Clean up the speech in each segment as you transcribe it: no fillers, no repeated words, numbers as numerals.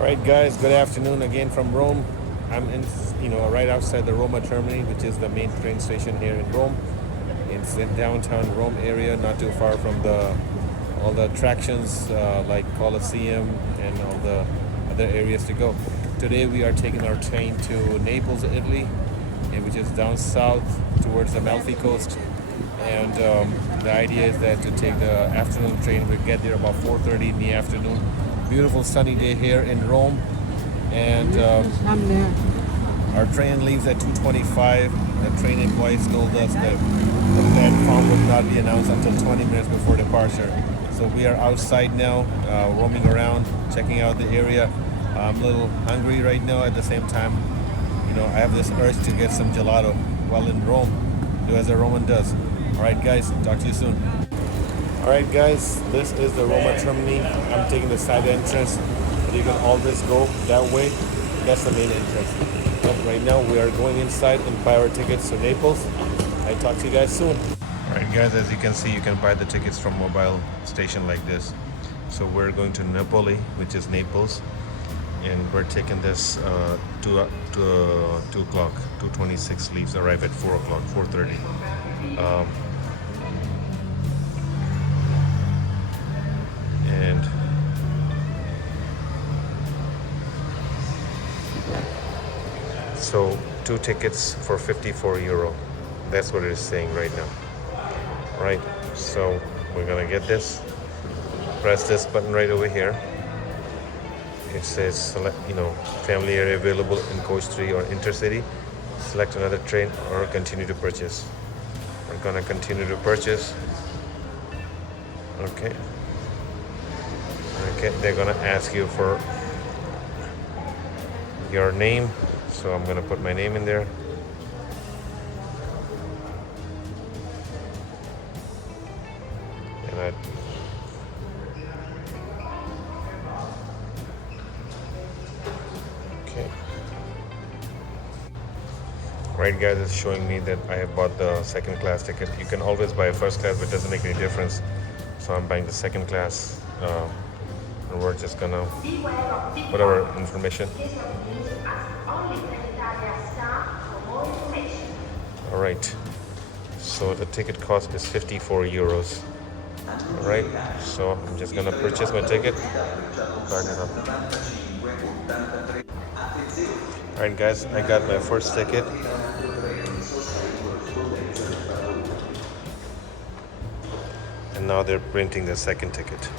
All right, guys. Good afternoon again from Rome. I'm in, right outside the Roma Termini, which is the main train station here in Rome. It's in downtown Rome area, not too far from all the attractions like Colosseum and all the other areas to go. Today we are taking our train to Naples, Italy, which is down south towards the Amalfi Coast. And the idea is that to take the afternoon train, we get there about 4:30 in the afternoon. Beautiful sunny day here in Rome, and our train leaves at 2:25. The train employees told us that the platform would not be announced until 20 minutes before departure. So we are outside now, roaming around, checking out the area. I'm a little hungry right now. At the same time, I have this urge to get some gelato while in Rome, do as a Roman does. All right, guys, talk to you soon. All right, guys, this is the Roma Termini. I'm taking the side entrance, but you can always go that way. That's the main entrance. But right now, we are going inside and buy our tickets to Naples. I talk to you guys soon. All right, guys, as you can see, you can buy the tickets from mobile station like this. So we're going to Napoli, which is Naples, and we're taking this to 2 o'clock. 2:26 leaves arrive at 4 o'clock, 4:30. And so 2 tickets for €54. That's what it is saying right now. Right, so we're gonna get this. Press this button right over here. It says select, family area available in coach 3 or intercity. Select another train or continue to purchase. We're gonna continue to purchase. Okay. Okay, they're gonna ask you for your name, so I'm gonna put my name in there. And okay. Right, guys, it's showing me that I have bought the second class ticket. You can always buy a first class, but it doesn't make any difference. So I'm buying the second class. And we're just gonna put our information. All right, so the ticket cost is €54. All right, so I'm just gonna purchase my ticket. Start it up. All right, guys, I got my first ticket. And now they're printing the second ticket.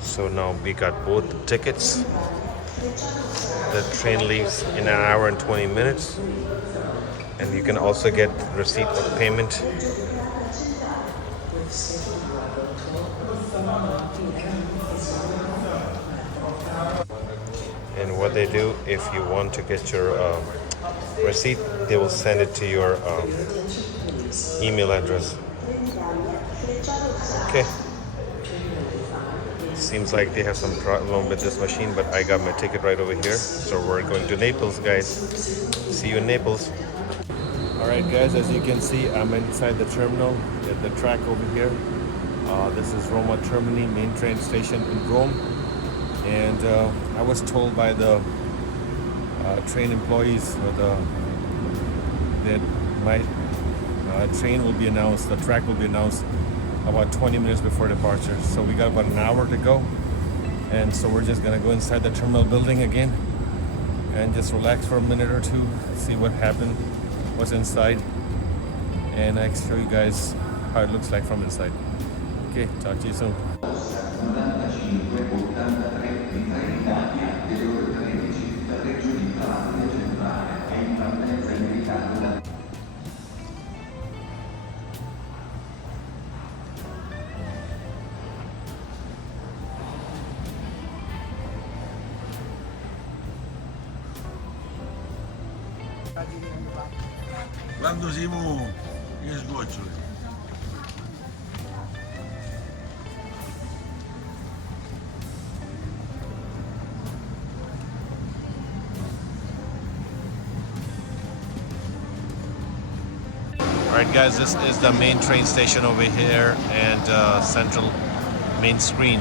So now we got both tickets. The train leaves in an hour and 20 minutes. And you can also get receipt of payment. And what they do, if you want to get your receipt, they will send it to your email address. Okay. Seems like they have some problem with this machine, but I got my ticket right over here. So we're going to Naples, guys. See you in Naples. All right, guys, as you can see, I'm inside the terminal at the track over here. This is Roma Termini, main train station in Rome. And I was told by the train employees that my train will be announced, the track will be announced about 20 minutes before departure. So we got about an hour to go. And so we're just gonna go inside the terminal building again and just relax for a minute or two, see what happened, what's inside. And I show you guys how it looks like from inside. Okay, talk to you soon. Quando siamo in sgoccioli. All right, guys, this is the main train station over here and central main screen.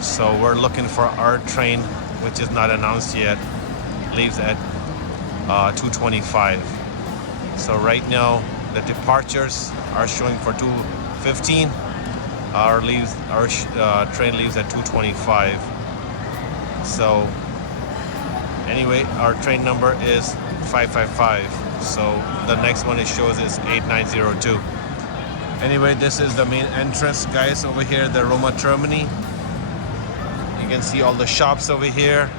So we're looking for our train, which is not announced yet. Leaves at 2:25. So right now the departures are showing for 2:15. Our train leaves at 2:25. So anyway, our train number is 555. So the next one it shows is 8902. Anyway, this is the main entrance, guys, over here, the Roma Termini. You can see all the shops over here.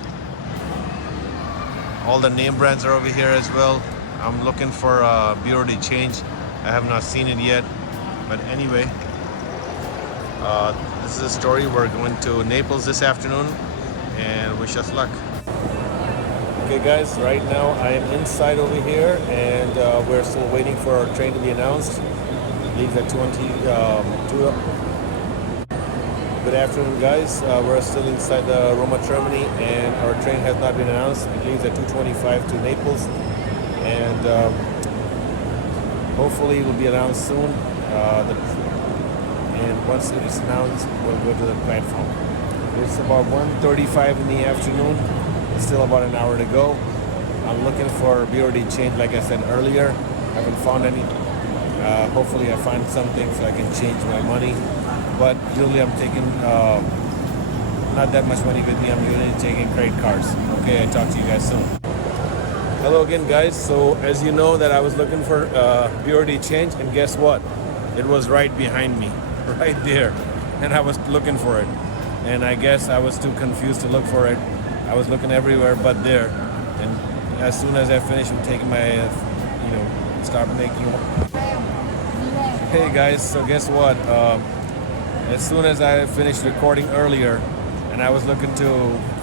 All the name brands are over here as well. I'm looking for a BRD change. I have not seen it yet. But anyway, this is a story. We're going to Naples this afternoon and wish us luck. Okay guys, right now I am inside over here and we're still waiting for our train to be announced. Leaves at 22. Good afternoon guys, we're still inside the Roma Termini and our train has not been announced. It leaves at 2:25 to Naples and hopefully it will be announced soon. And once it is announced, we'll go to the platform. It's about 1:35 in the afternoon. It's still about an hour to go. I'm looking for BRD change like I said earlier. I haven't found any. Hopefully I find something so I can change my money. But usually I'm taking not that much money with me. I'm usually taking credit cards. Okay, I'll talk to you guys soon. Hello again guys. So as you know that I was looking for BRD change and guess what? It was right behind me, right there. And I was looking for it. And I guess I was too confused to look for it. I was looking everywhere but there. And as soon as I finish, I'm taking my, start making. Hey guys, so guess what? As soon as I finished recording earlier, and I was looking to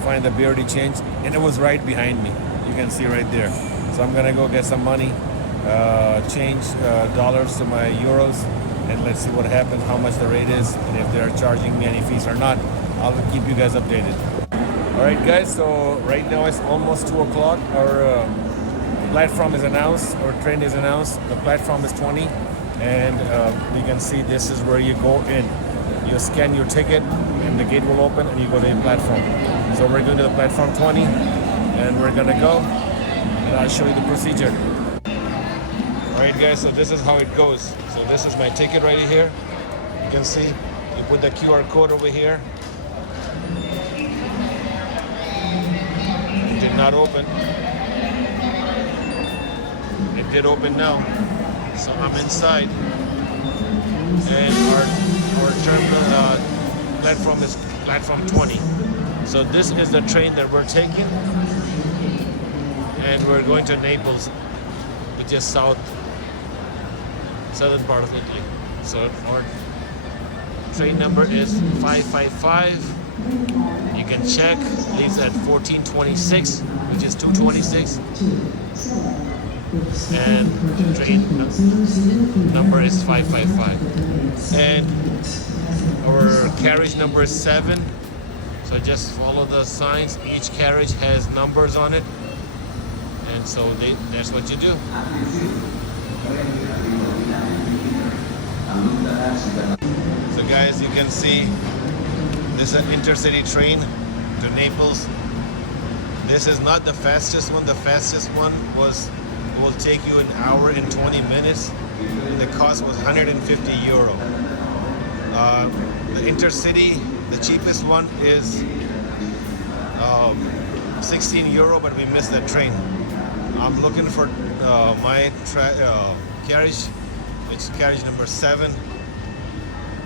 find the BRD change, and it was right behind me. You can see right there. So I'm gonna go get some money, change dollars to my euros, and let's see what happens, how much the rate is, and if they're charging me any fees or not. I'll keep you guys updated. All right, guys. So right now it's almost 2 o'clock. Our platform is announced. Our train is announced. The platform is 20, and you can see this is where you go in. You scan your ticket and the gate will open and you go to the platform. So we're going to the platform 20 and we're gonna go and I'll show you the procedure. Alright guys, so this is how it goes. So this is my ticket right here. You can see, you put the QR code over here. It did not open. It did open now. So I'm inside. And our terminal platform is platform 20. So this is the train that we're taking, and we're going to Naples, which is southern part of Italy. So our train number is 555. You can check. Leaves at 14:26, which is 2:26. And train number is 555. And our carriage number is 7. So just follow the signs. Each carriage has numbers on it. And so that's what you do. So guys, you can see this is an intercity train to Naples. This is not the fastest one. The fastest one will take you an hour and 20 minutes. The cost was 150 euro. The intercity, the cheapest one is 16 euro, but we missed that train. I'm looking for my carriage, which is carriage number 7.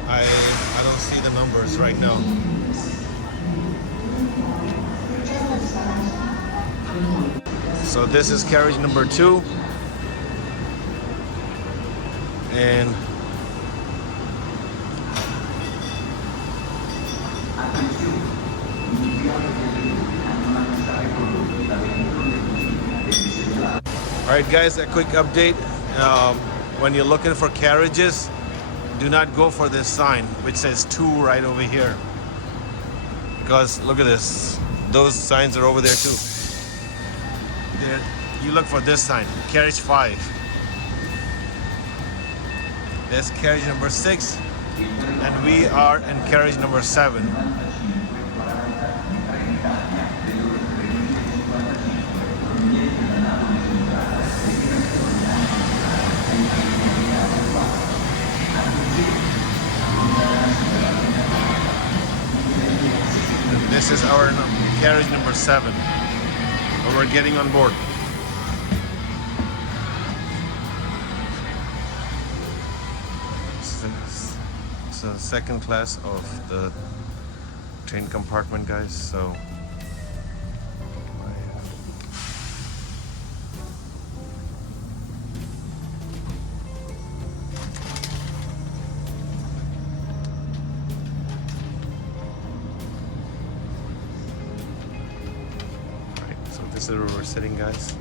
I don't see the numbers right now. So this is carriage number 2. And all right guys, a quick update. When you're looking for carriages, do not go for this sign which says 2 right over here, because look at this, those signs are over there too. You look for this sign, carriage 5. That's carriage number 6, and we are in carriage number 7. This is our carriage number 7. And we're getting on board. It's the second class of the train compartment, guys. So this is where we're sitting, guys.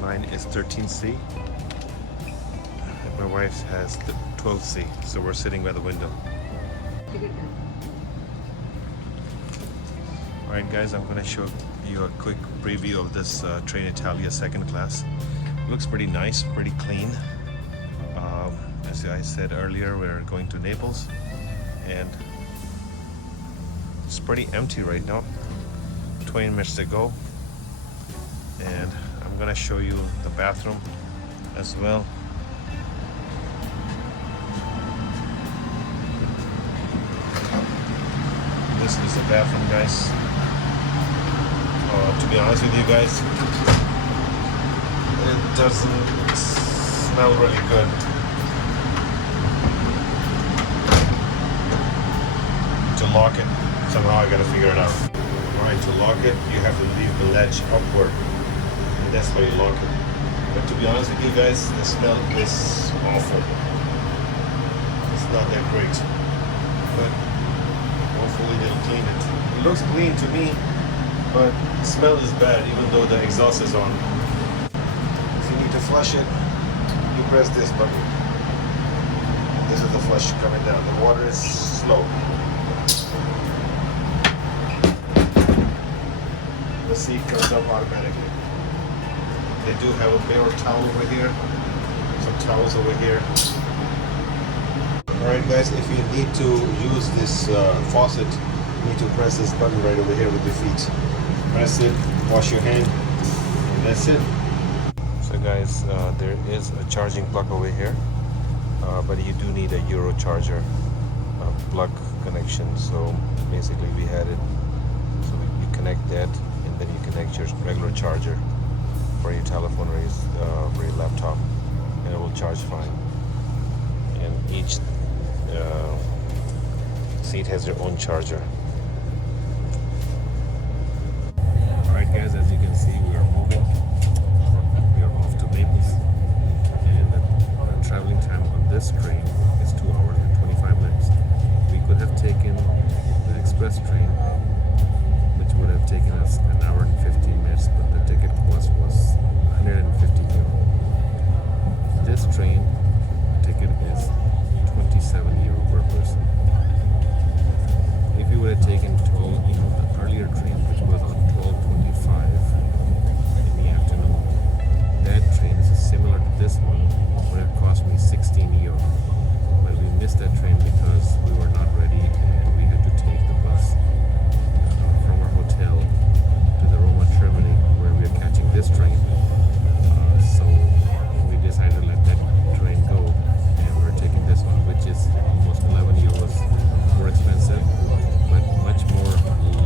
Mine is 13C. And my wife's has the 12C, so we're sitting by the window. Alright guys, I'm going to show you a quick preview of this Trenitalia second class. Looks pretty nice, pretty clean. As I said earlier, we're going to Naples and it's pretty empty right now. 20 minutes to go, and I'm gonna show you the bathroom as well. This is the bathroom, guys. To be honest with you guys, it doesn't smell really good. To lock it, somehow I gotta figure it out. Alright, to lock it, you have to leave the latch upward, and that's how you lock it. But to be honest with you guys, the smell is awful. It's not that great, but hopefully they'll clean it. It looks clean to me, but the smell is bad even though the exhaust is on. If you need to flush it, you press this button. This is the flush coming down. The water is slow. The seat comes up automatically. They do have a paper towel over here, some towels over here. Alright guys, if you need to use this faucet, you need to press this button right over here with your feet. Press it, wash your hand, and that's it. So guys, there is a charging plug over here, but you do need a Euro charger plug connection. So basically we had it, so you connect that, and then you connect your regular charger for your telephone or for your laptop, and it will charge fine. And each seat has their own charger. Alright guys, as you can see, we are moving. We are off to Naples, and the traveling time on this train is 2 hours and 25 minutes. We could have taken the express train, which would have taken us an hour and 15 minutes, but the ticket cost was 150 euro. This train ticket is 27 euro per person. If you would have taken the earlier train, which was on 12:25 in the afternoon, that train is similar to this one, would have cost me 16 euro. But we missed that train because we were not ready, and we had to take the bus from our hotel to the Roma terminal, where we are catching this train. So we decided to let that train go, and we're taking this one, which is almost 11 euros more expensive, but much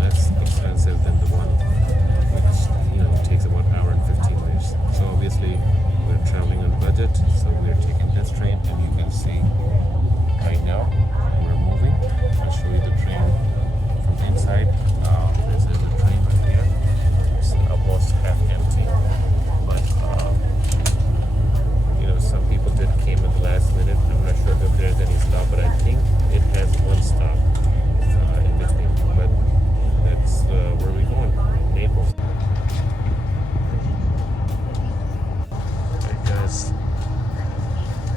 less expensive than the one which takes about an hour and 15 minutes. So obviously we're traveling on budget, so we're taking this train, and you can see right now we're moving. I'll show you the train from inside. This is the train right here. It's almost half empty, but some people did came at the last minute. I'm not sure if there's any stop, but I think it has one stop in between. But that's where we're going, Naples. Alright guys,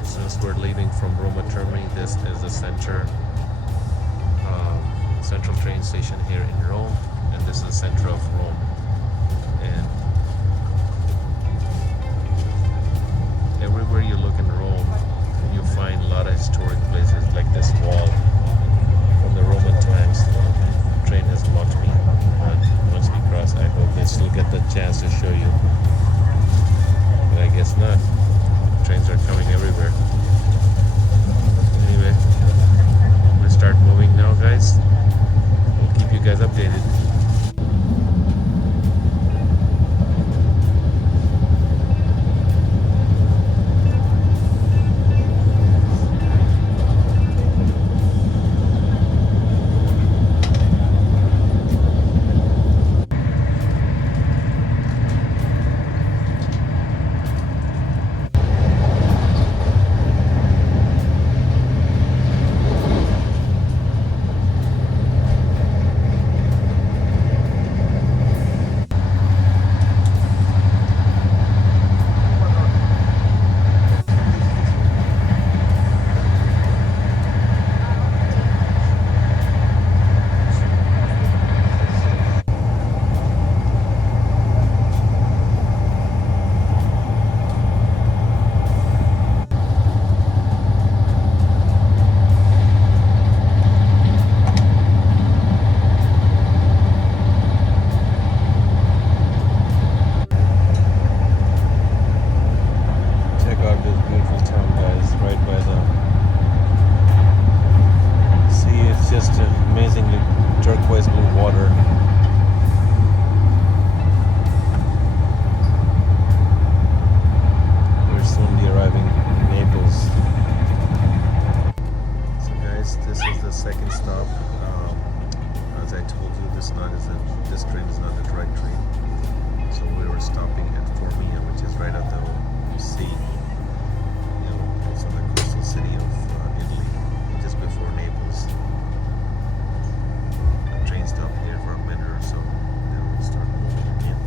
since we're leaving from Roma terminal, this is the central train station here in Rome, and this is the center of Rome. And everywhere you look in Rome, you find a lot of historic places, like this wall from the Roman times. The train has blocked me, but once we cross, I hope they still get the chance to show you. But I guess not. Trains are coming everywhere. Anyway, I'm gonna start moving now, guys. We'll keep you is the second stop. As I told you, this train is not the direct train. So we were stopping at Formia, which is right at the sea. It's on the coastal city of Italy, just before Naples. The train stopped here for a minute or so, then we'll start moving again.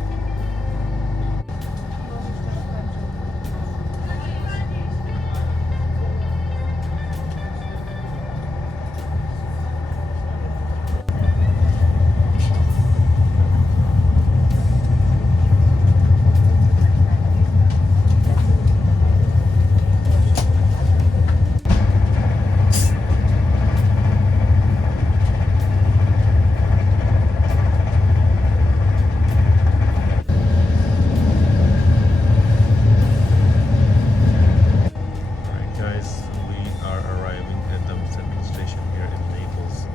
Guys, we are arriving at the central station here in Naples.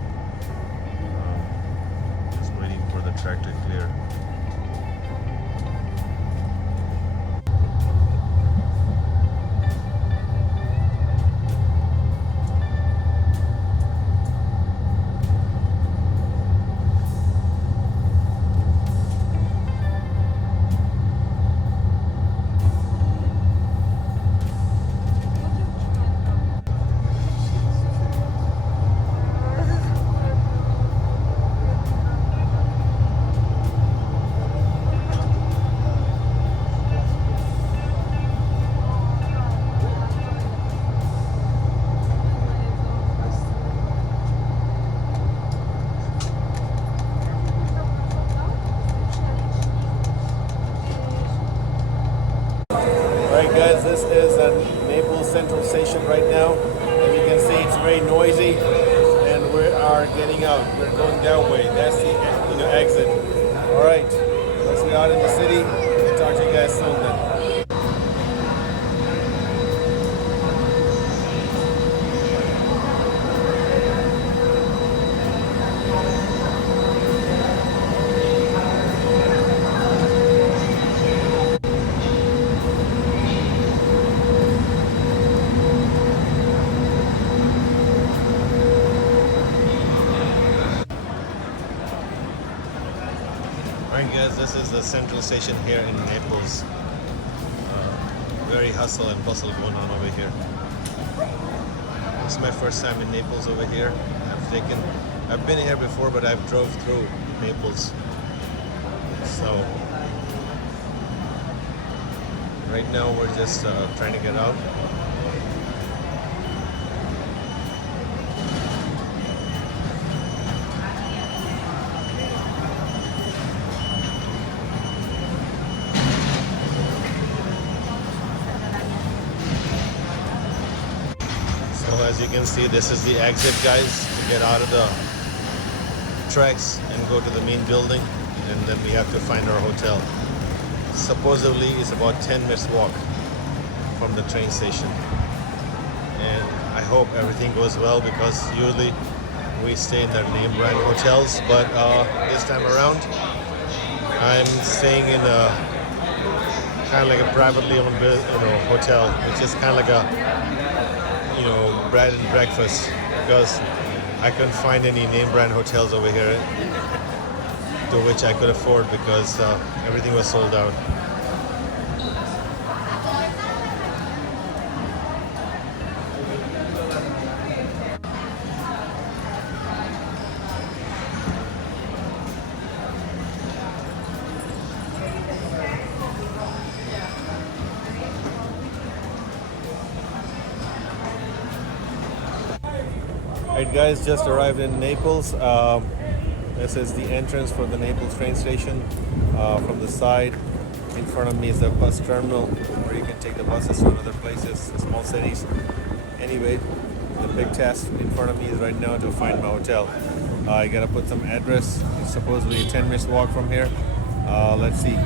Just waiting for the track to clear. Alright guys, this is Naples Central Station right now. As you can see, it's very noisy and we are getting out. We're going down way. That's the exit. Alright, once we're out in the city, I'll talk to you guys soon then. Alright guys, this is the central station here in Naples. Very hustle and bustle going on over here. This is my first time in Naples over here. I've been here before, but I've drove through Naples. So right now we're just trying to get out. So as you can see, this is the exit, guys, to get out of the tracks and go to the main building, and then we have to find our hotel. Supposedly it's about 10 minutes walk from the train station, and I hope everything goes well because usually we stay in their name brand hotels, but this time around I'm staying in a kind of like a privately owned hotel, which is kind of like a bread and breakfast, because I couldn't find any name brand hotels over here to which I could afford because everything was sold out. Alright guys, just arrived in Naples. This is the entrance for the Naples train station. From the side, in front of me is the bus terminal where you can take the buses to other places, small cities. Anyway, the big task in front of me is right now to find my hotel. I gotta put some address. It's supposedly a 10 minutes walk from here. Let's see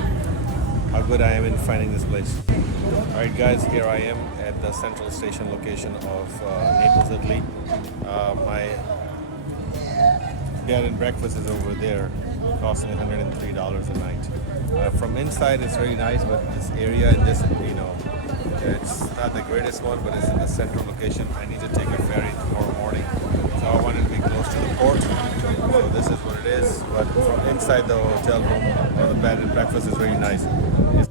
how good I am in finding this place. Alright guys, here I am at the central station location of Naples, Italy. My bed and breakfast is over there, costing $103 a night. From inside it's very nice, but this area and this, it's not the greatest one, but it's in the central location. I need to take a ferry tomorrow morning, so So I wanted to be close to the port. So this is what it is. But from inside the hotel room or the bed and breakfast is very nice. It's